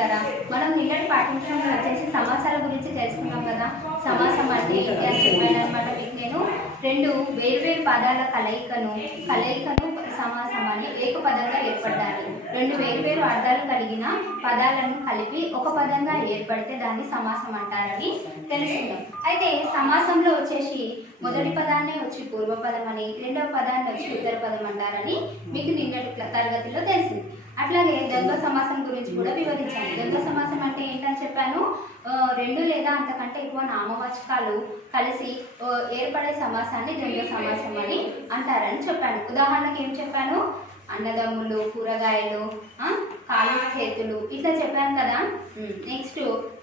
మిత్రులారా, మనం నిన్నటి పాఠ్యాంశంలో వచ్చేసి సమాసాల గురించి తెలుసుకున్నాం కదా. సమాసం అంటే ఏంటి అని చెప్పాను అనమాట మీకు నేను. రెండు వేర్వేరు పదాల కలయికను సమాసం అని ఏకపదంగా ఏర్పడ్డాయి. రెండు వేర్వేరు అర్థాలు కలిగిన పదాలను కలిపి ఒక పదంగా ఏర్పడితే దాన్ని సమాసం అంటారని తెలుసుకుందాం. అయితే సమాసంలో వచ్చేసి మొదటి పదాన్ని వచ్చి పూర్వపదం అని, రెండవ పదాన్ని వచ్చి ఉత్తర పదం అంటారని మీకు నిన్నటి తరగతిలో తెలిసింది. అట్లాగే ద్వంద్వ సమాసం గురించి కూడా వివరించాను. ద్వంద్వ సమాసం అంటే ఏంటని చెప్పాను, రెండు లేదా అంతకంటే ఎక్కువ నామవాచకాలు కలిసి ఏర్పడే సమాసాన్ని ద్వంద్వ సమాసం అని అంటారని చెప్పాను. ఉదాహరణకి ఏం చెప్పాను, అన్నదమ్ములు, కూరగాయలు, కాలు చేతులు ఇట్లా చెప్పాను కదా. నెక్స్ట్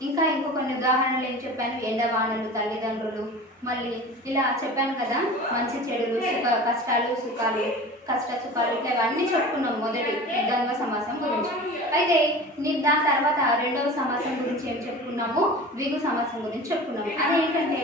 ఇంకా కొన్ని ఉదాహరణలు ఏం చెప్పాను, ఎండవానలు, తల్లిదండ్రులు, మళ్ళీ ఇలా చెప్పాను కదా. మంచి చెడులు, కష్టాలు సుఖాలు, కష్ట సుఖాలు ఇట్లా ఇవన్నీ చెప్పుకున్నాం మొదటి ద్వంద్వ సమాసం గురించి. అయితే దాని తర్వాత రెండవ సమాసం గురించి ఏం చెప్పుకున్నాము, ద్విగు సమాసం గురించి చెప్పుకున్నాము. అదేంటంటే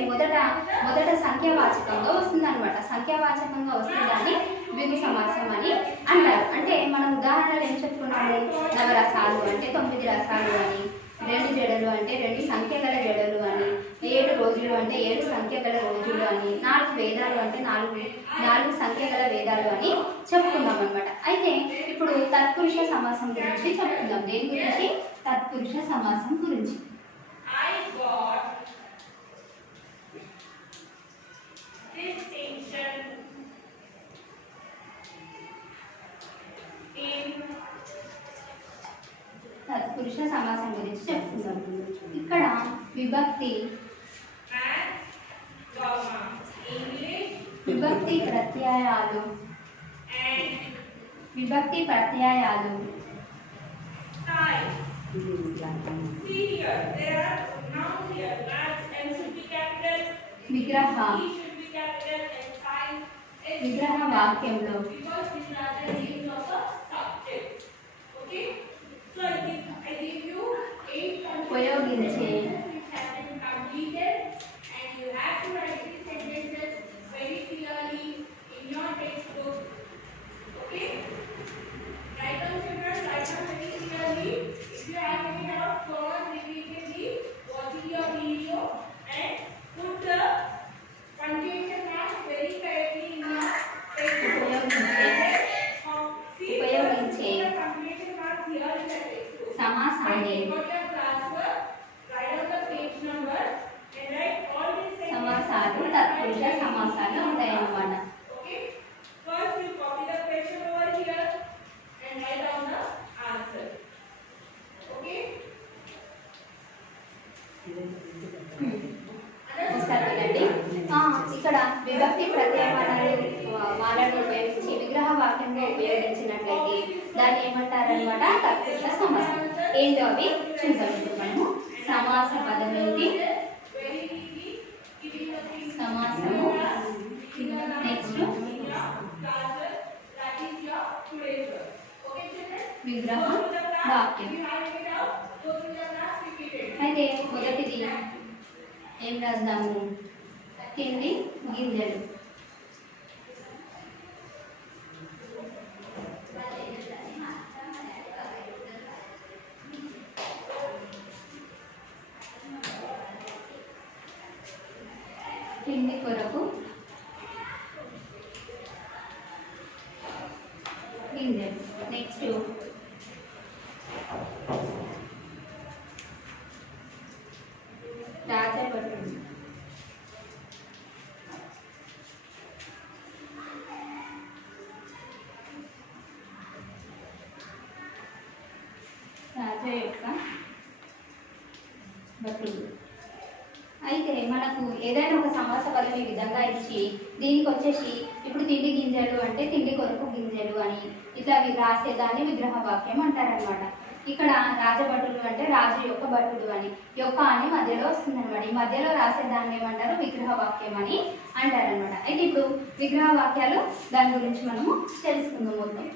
మొదట సంఖ్యావాచకంగా వస్తుంది అనమాట. సంఖ్యావాచకంగా వస్తే దాన్ని ద్విగు సమాసం అని అంటారు. అంటే మనం ఉదాహరణలు ఏం చెప్పుకున్నాము, నవరసాలు అంటే 9 రసాలు అని, 2 జడలు అంటే 2 సంఖ్య గల జడలు అని, 7 రోజులు అంటే 7 సంఖ్య గల రోజులు అని, 4 వేదాలు అంటే 4 సంఖ్య గల వేదాలు అని చెప్పుకున్నాం అనమాట. అయితే ఇప్పుడు తత్పురుష సమాసం గురించి చెప్పుకుందాం. దేని గురించి, తత్పురుష సమాసం గురించి. తత్పురుష సమాసం గురించి చెప్పుకుందాం. ఇక్కడ విభక్తి ప్రత్యయాలు విగ్రహ వాక్యంలో ఉపయోగించే సమాసాన్ని సమాసాలు తత్పురుష సమాసాలు ఉంటాయన్నమాట. ఇక్కడ విభక్తి ప్రత్యయమాలను ఉపయోగించి విగ్రహ వాక్యంగా ఉపయోగించినట్లయితే దాన్ని ఏమంటారనమాట, తత్పురుష సమాసం. ఏంటో అవి చూద్దాం. మనము సమాస పదం ఏంటి, సమాసము, నెక్స్ట్ విగ్రహ వాక్యం. అయితే మొదటిది ఏం రాద్దాము, తిండి గింజలు. తిండి కొరకు గింజలు. నెక్స్ట్ రాజభటుడు. రాజా యొక్క భటుడు. అయితే మనకు ఏదైనా ఒక సమాస పదం ఈ విధంగా ఇచ్చి దీనికి వచ్చేసి ఇప్పుడు తిండి గింజలు అంటే తిండి కొరకు గింజలు అని ఇట్లా రాసేదాన్ని విగ్రహ వాక్యం అంటారనమాట. ఇక్కడ రాజభటులు అంటే రాజు యొక్క భటుడు అని, యొక్క అని మధ్యలో వస్తుంది అనమాట. ఈ మధ్యలో రాసేదాన్ని ఏమంటారు, విగ్రహ వాక్యం అని అంటారనమాట. అయితే ఇప్పుడు విగ్రహ వాక్యాలు దాని గురించి మనము తెలుసుకుందాం మొత్తం.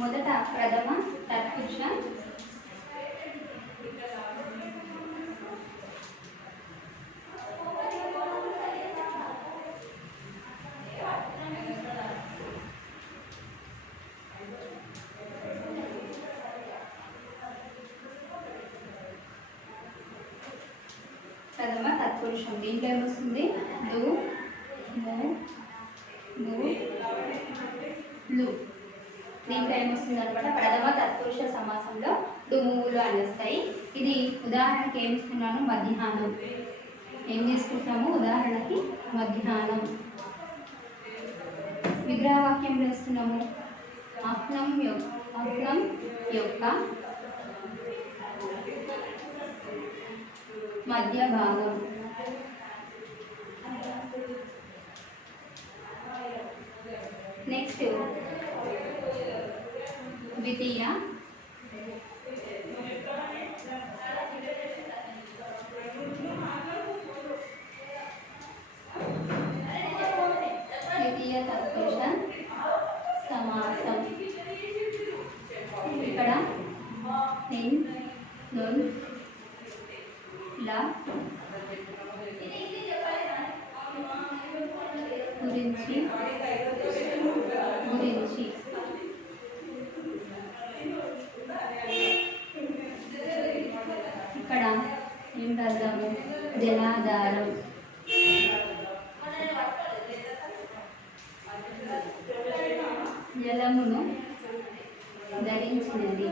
మొదట ప్రథమ తత్పురుష ప్రథమ తత్పురుషం దీంట్లో ఏమొస్తుంది దు ము ము లు దీంట్లో ఏమొస్తుంది అనమాట ప్రథమ తత్పురుష సమాసంలో డుమువులు అని వస్తాయి. ఇది ఉదాహరణకి ఏమి ఇస్తున్నాను మధ్యాహ్నం ఏం తీసుకుంటాము ఉదాహరణకి మధ్యాహ్నం. విగ్రహవాక్యంలో ఇస్తున్నాము అహ్నం యొక్క మధ్య భాగం. నెక్స్ట్ ద్వితీయ తత్పురుష సమాసం. ఇక్కడ నిన్ నున్ ల గురించి ఇక్కడ ఏం రాద్దాము జలాధారం. జలమును ధరించినది.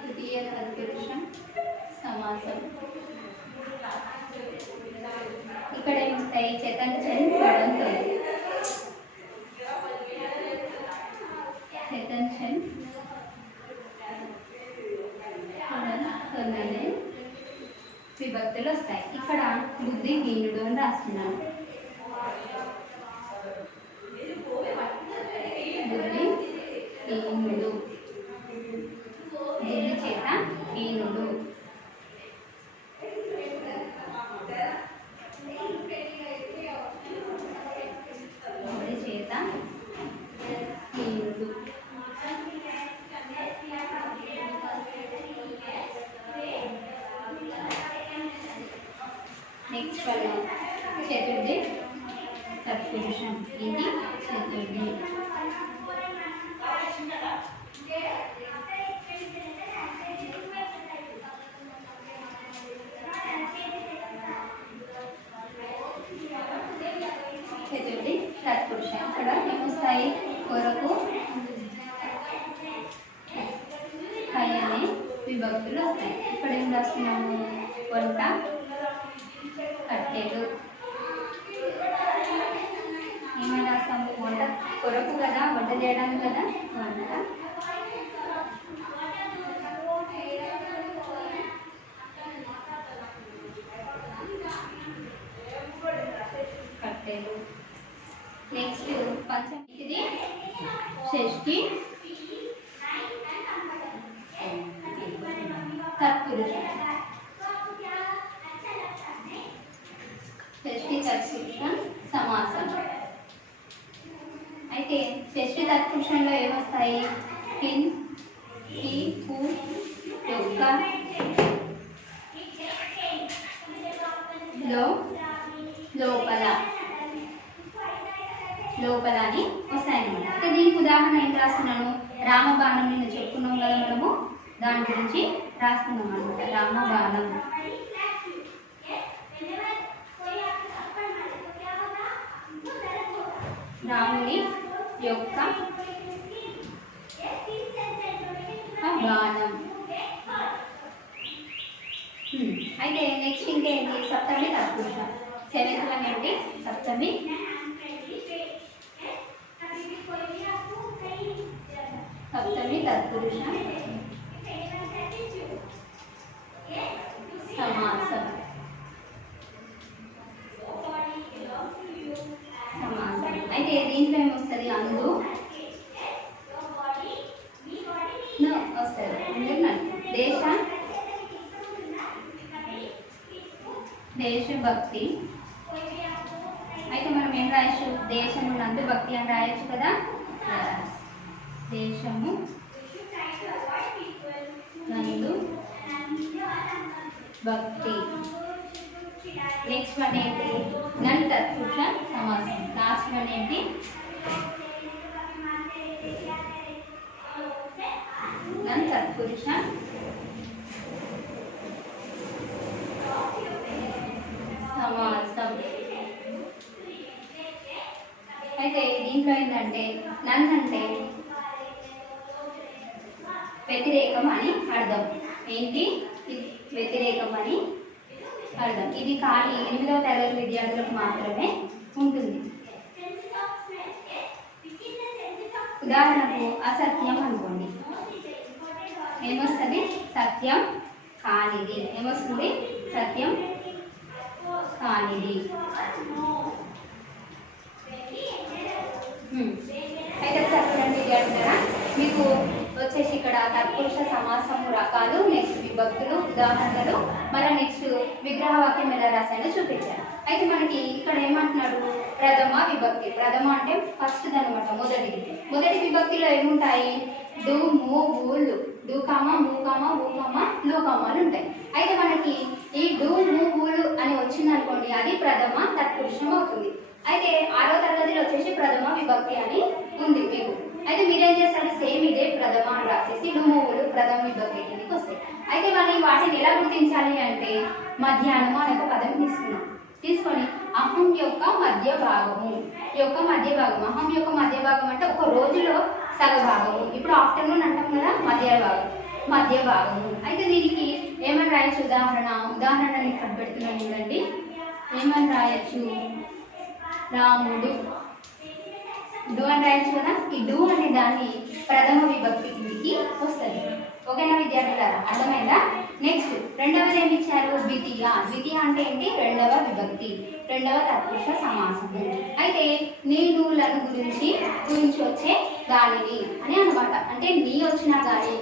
ద్వితీయ తత్పురుష సమాసం. ఇక్కడ ఏమొస్తాయి చెతన్ విభక్తులు వస్తాయి. ఇక్కడ బుద్ధిహీనుడు అని రాస్తున్నాను. బుద్ధిహీనుడు బుద్ధి చేత హీనుడు. బుద్ధి చేత హీనుడు. నెక్స్ట్ వన్ చతుర్థి తత్పురుషం. ఇది చతుర్థి. చతుర్థి తత్పురుషం. ఇక్కడ ఏమొస్తాయి కొరకు కై అనే విభక్తులు వస్తాయి. ఇక్కడ ఏం రాస్తున్నాము వంట కట్టెలు. ఏమని రాస్తాము వంట కొరకు కదా వంట చేయడానికి కదా వంట కట్టెలు. నెక్స్ట్ పంచమిది షష్ఠి తత్పురుషం. షష్ఠి తత్పురుషం సమాసం. అయితే షష్ఠి తత్పురుషంలో ఏమొస్తాయి కిన్ కి కు యొక్క లో లోపల లోపల అని వస్తాయన్నమాట. అయితే దీనికి ఉదాహరణ ఏం రాస్తున్నాను రామబాణం నిన్న చెప్పుకున్నాం కదా మనము దాని గురించి రాస్తున్నాం అనమాట. రామబాణం రాముని యొక్క బాణం. అయితే నెక్స్ట్ ఇంకేంటి? సప్తమి తత్పురుష. సెవెంత్ వన్ ఏంటి? సప్తమి తత్పురుష సమాసం. అయితే దీంట్లో ఏమొస్తుంది? అందు వస్తుంది. దేశభక్తి. అయితే మనం ఏం రాయొచ్చు? దేశము నందు భక్తి అని రాయొచ్చు కదా. దేశము నందు భక్తి. నెక్స్ట్ వన్ ఏంటి? నన్ తత్పురుష సమాసం. లాస్ట్ వన్ ఏంటి? నన్ తత్పురుష సమాసం. అయితే దీంట్లో ఏంటంటే నన్ అంటే వ్యతిరేకం అని అర్థం. ఏంటి? వ్యతిరేకం అని అర్థం. ఇది కానీ 8వ తరగతి విద్యార్థులకు మాత్రమే ఉంటుంది. ఉదాహరణకు అసత్యం అనుకోండి. ఏమొస్తుంది? సత్యం కానిది. ఏమొస్తుంది? సత్యం కానిది. అయితే చెప్పండి విద్యార్థులారా, మీకు వచ్చేసి ఇక్కడ తత్పురుష సమాసము రకాలు, నెక్స్ట్ విభక్తులు, ఉదాహరణలు, మళ్ళీ నెక్స్ట్ విగ్రహ వాక్యం ఎలా రాశాడో చూపించారు. అయితే మనకి ఇక్కడ ఏమంటున్నాడు? ప్రథమ విభక్తి. ప్రథమ అంటే ఫస్ట్ అనమాట, మొదటిది. మొదటి విభక్తిలో ఏముంటాయి? డు, ము, ఊళ్ళు. డు కామా, ము కామా, ఊ కామా, లు కామాలు ఉంటాయి. అయితే మనకి ఈ డు, ము, ఊలు అని వచ్చింది అనుకోండి, అది ప్రథమ తత్పురుషం అవుతుంది. అయితే 6వ తరగతిలో వచ్చేసి ప్రథమ విభక్తి అని ఉంది మీకు. అయితే మీరేం చేస్తారు? సేమ్ ఇదే ప్రథమ అని రాసేసి డు, ము, ఊలు ప్రథమ విభక్తి కిందకి వస్తాయి. అయితే మనం వాటిని ఎలా గుర్తించాలి అంటే మధ్యాహ్నం అనే ఒక పదం తీసుకున్నాం. తీసుకొని అహం యొక్క మధ్య భాగము. అహం యొక్క మధ్య భాగం అంటే ఒక రోజులో సగభాగము. ఇప్పుడు ఆఫ్టర్నూన్ అంటాం కదా, మధ్య భాగము. అయితే దీనికి ఏమని రాయొచ్చు? ఉదాహరణని ఇక్కడ పెడుతున్నాను చూడండి. ఏమని రాయొచ్చు? రాముడు. డు అని రాయొచ్చు కదా. ఈ డు అనే దాన్ని ప్రథమ విభక్తి కిందికి వస్తుంది. ఓకేనా విద్యార్థులారా? అర్థమైందా? నెక్స్ట్ రెండవది ఏమి ఇచ్చారు? ద్వితీయ. ద్వితీయ అంటే ఏంటి? రెండవ విభక్తి, రెండవ తత్పురుష సమాసము. అయితే నీనులను గురించి వచ్చే దానిని అని అనమాట. అంటే నీ వచ్చినా కానీ,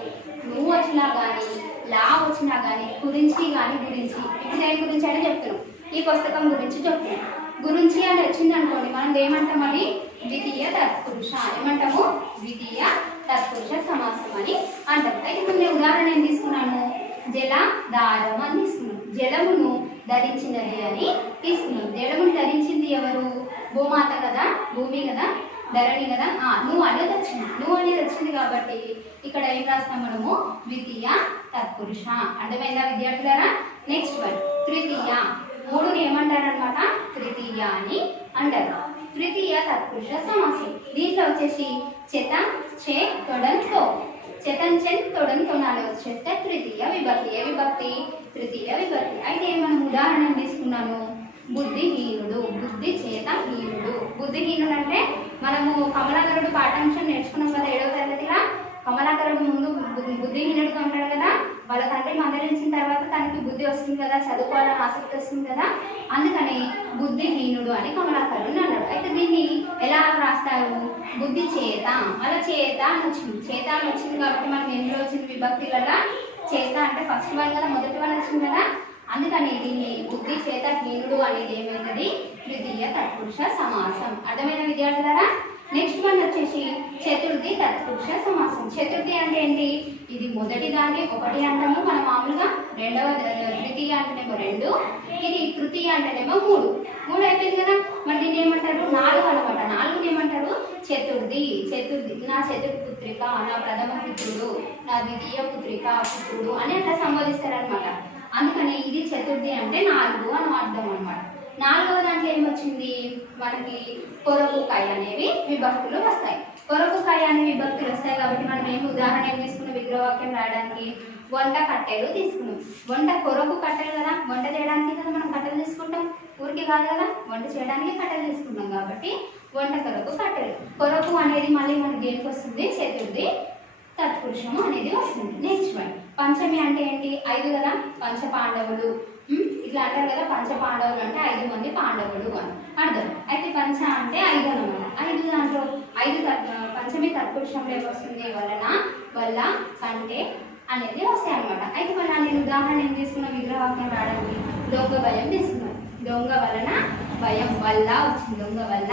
నువ్వు వచ్చినా కానీ, లా వచ్చినా కానీ, గురించి కానీ, గురించి. ఇప్పుడు దేని గురించి అని చెప్తున్నాం? ఈ పుస్తకం గురించి చెప్తున్నాం. గురించి అని వచ్చింది అనుకోండి, మనం ఏమంటాం? అది ద్వితీయ తత్పురుష. ఏమంటాము? ద్వితీయ తత్పురుష సమాసం అని అంటాం. అయితే ఇప్పుడు నేను ఉదాహరణ ఏం తీసుకున్నాను? జలధారం అని తీసుకున్నాను. జలమును ధరించినది అని తీసుకున్నాను. జలమును ధరించింది ఎవరు? భూమాత కదా, భూమి కదా, ధరణి కదా. నువ్వు అనేది వచ్చింది కాబట్టి ఇక్కడ ఏం రాస్తాం మనము? ద్వితీయ తత్పురుష. అర్థమైందా విద్యార్థులారా? నెక్స్ట్ వన్ తృతీయ. మూడుని ఏమంటారనమాట? తృతీయ అని అంటారు. తృతీయ తత్పురుష సమాసం. దీంట్లో వచ్చేసి చెత, చే, తొడన్, తో. చెతన్, చెన్, తొడన్, తొనాలు వచ్చేస్తే తృతీయ విభక్తి. ఏ విభక్తి? తృతీయ విభక్తి. అయితే మనం ఉదాహరణ తీసుకున్నాను. బుద్ధిహీనుడు. బుద్ధి చేత హీనుడు. బుద్ధిహీనుడు అంటే మనము కమలాకరుడు పాఠాంశం నేర్చుకున్నాం కదా 7వ తరగతిలో. కమలాకరుడు ముందు బుద్ధిహీనుడుగా ఉంటాడు కదా. వాళ్ళ తండ్రి మందలించిన తర్వాత తనకి బుద్ధి వస్తుంది కదా, చదువుకోవాలని ఆసక్తి వస్తుంది కదా. అందుకని బుద్ధిహీనుడు అని కమలాకరుడు అన్నాడు. అయితే దీన్ని ఎలా రాస్తారు? బుద్ధి చేత. అలా చేత అని వచ్చింది. చేత అని వచ్చింది కాబట్టి మనం ఎందులో వచ్చింది? విభక్తి వల్ల చేత అంటే ఫస్ట్ వన్ కదా, మొదటి వన్ వచ్చింది కదా. అందుకని దీన్ని బుద్ధి చేత హీనుడు అనేది ఏమైతుంది? తృతీయ తత్పురుష సమాసం. అర్థమైన విద్యార్థులారా? నెక్స్ట్ వన్ వచ్చేసి చతుర్థి తత్పురుష సమాసం. చతుర్థి అంటే ఏంటి? ఇది మొదటి దాన్ని ఒకటి అంటాము మనం మామూలుగా. ద్వితీయ అంటేనేమో 2, ఇది తృతీయ అంటేనేమో 3 అయిపోయింది కదా. మరి దీన్ని ఏమంటారు? 4 అనమాట. 4 ఏమంటారు? చతుర్థి. నా చతుర్థి పుత్రిక, నా ప్రథమ పుత్రుడు, నా ద్వితీయ పుత్రుడు అని అట్లా సంబోధిస్తారనమాట. అందుకని ఇది చతుర్థి అంటే 4 అని అర్థం అనమాట. 4వ దాంట్లో ఏమొచ్చింది? మనకి కొరకు కై అనేవి విభక్తులు వస్తాయి. కొరకు కై అనే విభక్తులు వస్తాయి కాబట్టి మనం ఉదాహరణ ఏం తీసుకున్న విగ్రహవాక్యం రాయడానికి వంట కట్టెలు తీసుకున్నాం. వంట కొరకు కట్టెలు కదా, వంట చేయడానికి కదా మనం కట్టెలు తీసుకుంటాం, ఊరికి కాదు కదా, వంట చేయడానికి కట్టెలు తీసుకున్నాం కాబట్టి వంట కొరకు కట్టెలు. కొరకు అనేది మళ్ళీ మనకి దేనికి వస్తుంది, చతుర్థి తత్పురుషము అనేది వస్తుంది. నెక్స్ట్ వన్ పంచమి అంటే ఏంటి, 5 కదా, పంచ పాండవులు ఇట్లా అంటారు కదా, పంచ పాండవులు అంటే 5 మంది పాండవులు అని అర్థం. అయితే పంచ అంటే 5 అన్నమాట. 5 దాంట్లో 5 పంచమి తత్పురుషంలో ఏమొస్తుంది, వలన, వల్ల, కంటే అనేది వస్తాయి అనమాట. అయితే మళ్ళీ నేను ఉదాహరణ ఏం తీసుకున్న విగ్రహవాక్యం రావడానికి దొంగ భయం తీసుకున్నాను. దొంగ వలన భయం, వల్ల వచ్చింది, దొంగ వల్ల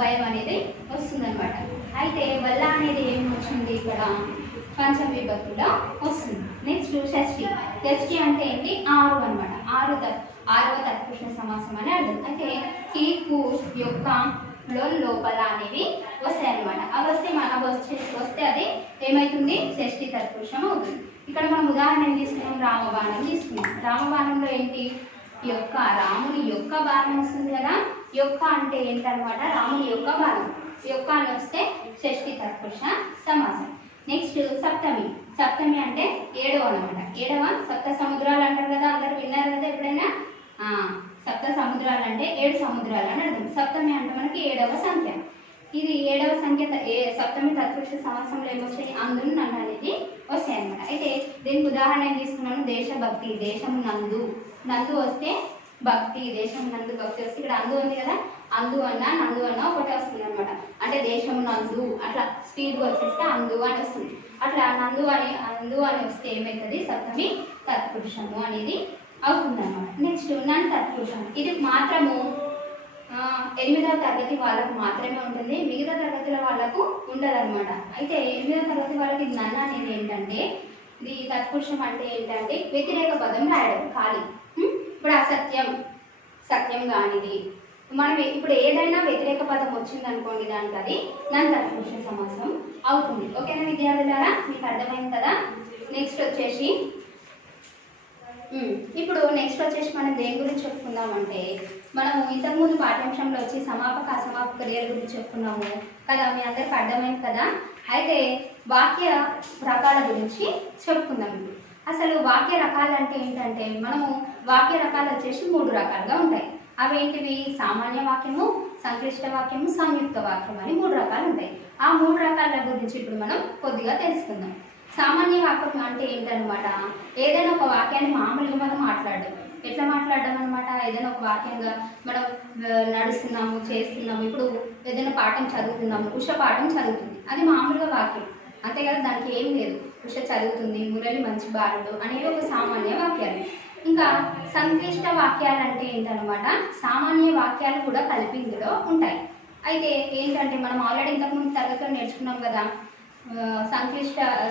భయం అనేది వస్తుంది అనమాట. అయితే వల్ల అనేది ఏమి వచ్చింది ఇక్కడ పంచమి విభక్తిలో వస్తుంది. నెక్స్ట్ షష్ఠి. షష్ఠి అంటే ఏంటి, 6 అనమాట. 6వ తత్పురుష సమాసం అని అర్థం. అయితే ఈ కు యొక్క లోపల అనేవి వస్తాయి అనమాట. వస్తే అది ఏమవుతుంది, షష్ఠి తత్పురుషం అవుతుంది. ఇక్కడ మనం ఉదాహరణ ఏం తీసుకున్నాం, రామబాణం తీసుకున్నాం. రామబాణంలో ఏంటి, యొక్క, రాముని యొక్క బాణం వస్తుంది కదా, యొక్క అంటే ఏంటనమాట, రాముని యొక్క బాణం. యొక్క అని వస్తే షష్ఠి తత్పురుష సమాసం. నెక్స్ట్ సప్తమి. సప్తమి అంటే 7వ అనమాట. 7వ సప్త సముద్రాలు అంటారు కదా, అందరు విన్నారు కదా ఎప్పుడైనా. సప్త సముద్రాలు అంటే 7 సముద్రాలు అని అర్థం. సప్తమి అంటే మనకి 7వ సంఖ్య. ఇది 7వ సంఖ్య సప్తమి తత్పురుష సమాసంలో ఏమొచ్చాయి, అందును నన్ను అనేది వస్తాయి అనమాట. అయితే దీనికి ఉదాహరణ ఏం తీసుకున్నాను, దేశభక్తి. దేశము నందు, నందు వస్తే భక్తి, దేశం నందు భక్తి వస్తే ఇక్కడ అందు ఉంది కదా, అందు అన్న నందు అన్న ఒకటే వస్తుంది అనమాట. అంటే దేశము నందు అట్లా స్పీడ్గా వచ్చేస్తే అందు అని వస్తుంది. అట్లా అందు అని వస్తే ఏమవుతుంది, సప్తమి తత్పురుషము అనేది అవుతుంది అనమాట. నెక్స్ట్ నన్ తత్పురుషం. ఇది మాత్రము 8వ తరగతి వాళ్ళకు మాత్రమే ఉంటుంది, మిగతా తరగతుల వాళ్ళకు ఉండదు అనమాట. అయితే 8వ తరగతి వాళ్ళకి నన్ అనేది ఏంటంటే, ఇది తత్పురుషం అంటే ఏంటంటే వ్యతిరేక పదం రాయడం ఖాళీ. ఇప్పుడు అసత్యం, సత్యం కానిది, మనం ఇప్పుడు ఏదైనా వ్యతిరేక పదం వచ్చింది అనుకోండి దానికి అది నన్ తత్పురుష సమాసం అవుతుంది. ఓకేనా విద్యార్థులారా, మీకు అర్థమైంది కదా. నెక్స్ట్ వచ్చేసి మనం దేని గురించి చెప్పుకుందామంటే, మనము ఇంతకుముందు పాఠ్యాంశంలో వచ్చి సమాపక అసమాపక క్రియల గురించి చెప్పుకున్నాము కదా, మీ అందరికి అర్థమైంది కదా. అయితే వాక్య రకాల గురించి చెప్పుకుందాం. అసలు వాక్య రకాలు అంటే ఏంటంటే, మనము వాక్య రకాలు వచ్చేసి 3 రకాలుగా ఉంటాయి. అవేంటివి, సామాన్య వాక్యము, సంక్లిష్ట వాక్యము, సంయుక్త వాక్యం అని 3 రకాలు ఉంటాయి. ఆ 3 రకాల గురించి ఇప్పుడు మనం కొద్దిగా తెలుసుకుందాం. సామాన్య వాక్యం అంటే ఏంటనమాట, ఏదైనా ఒక వాక్యాన్ని మామూలుగా మనం మాట్లాడడం. ఎట్లా మాట్లాడడం అనమాట, ఏదైనా ఒక వాక్యంగా మనం నడుస్తున్నాము, చేస్తున్నాము. ఇప్పుడు ఏదైనా పాఠం చదువుతున్నాము, ఉష పాఠం చదువుతుంది, అది మామూలుగా వాక్యం అంతే కదా, దానికి ఏం లేదు. ఉష చదువుతుంది, మురళి మంచి బాలుడు అనేవి ఒక సామాన్య వాక్యాలు. ఇంకా సంక్లిష్ట వాక్యాలు అంటే ఏంటనమాట, సామాన్య వాక్యాలు కూడా కలిపి ఇందులో ఉంటాయి. అయితే ఏంటంటే మనం ఆల్రెడీ ఇంతకుముందు తరగతిలో నేర్చుకున్నాం కదా,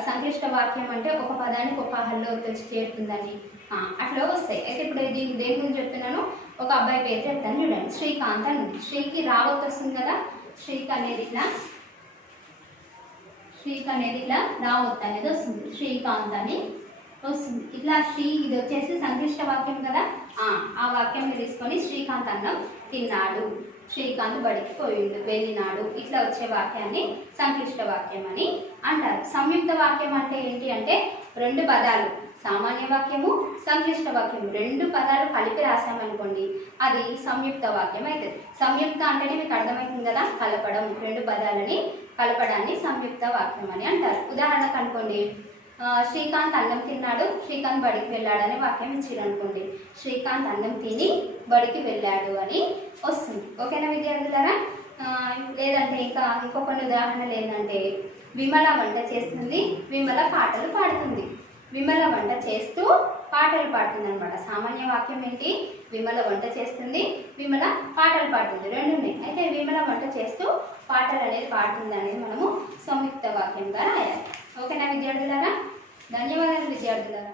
సంక్లిష్ట వాక్యం అంటే ఒక పదానికి ఒక హల్లో వచ్చి చేరుతుందని అట్లా వస్తాయి. అయితే ఇప్పుడు దేని గురించి చెప్తున్నాను, ఒక అబ్బాయి పేరు చెప్తాను చూడండి. శ్రీకాంత్ అని ఉంది. శ్రీకి రావత్ వస్తుంది కదా, శ్రీక్ అనేది ఇట్లా రావత్ అనేది వస్తుంది, శ్రీకాంత్ అని వస్తుంది. ఇట్లా శ్రీ ఇది వచ్చేసి సంక్లిష్ట వాక్యం కదా, ఆ వాక్యం తీసుకొని శ్రీకాంత్ అన్నం తిన్నాడు, శ్రీకాంత్ బడికి వెళ్ళినాడు, ఇట్లా వచ్చే వాక్యాన్ని సంక్లిష్ట వాక్యం అని అంటారు. సంయుక్త వాక్యం అంటే ఏంటి అంటే, 2 పదాలు, సామాన్య వాక్యము, సంక్లిష్ట వాక్యము 2 పదాలు కలిపి రాసామనుకోండి, అది సంయుక్త వాక్యం అవుతుంది. సంయుక్త అంటేనే మీకు అర్థమవుతుంది కదా, కలపడం, 2 పదాలని కలపడాన్ని సంయుక్త వాక్యం అని అంటారు. ఉదాహరణకు అనుకోండి, శ్రీకాంత్ అన్నం తిన్నాడు, శ్రీకాంత్ బడికి వెళ్ళాడు అనే వాక్యం ఇచ్చారు అనుకోండి, శ్రీకాంత్ అన్నం తిని బడికి వెళ్ళాడు అని వస్తుంది. ఓకేనా విద్యార్థులారా. లేదంటే ఇంకో కొన్ని ఉదాహరణలు ఏంటంటే, విమల వంట చేస్తుంది, విమల పాటలు పాడుతుంది. విమల వంట చేస్తూ పాటలు పాడుతుంది అనమాట. సామాన్య వాక్యం ఏంటి, విమల వంట చేస్తుంది, విమల పాటలు పాడుతుంది, 2 ఉన్నాయి. అయితే విమల వంట చేస్తూ పాటలు అనేది పాడుతుంది అనేది మనము సంయుక్త వాక్యంగా రాయాలి. ఓకేనా విద్యార్థులారా. ధన్యవాదాలు విద్యార్థులారా.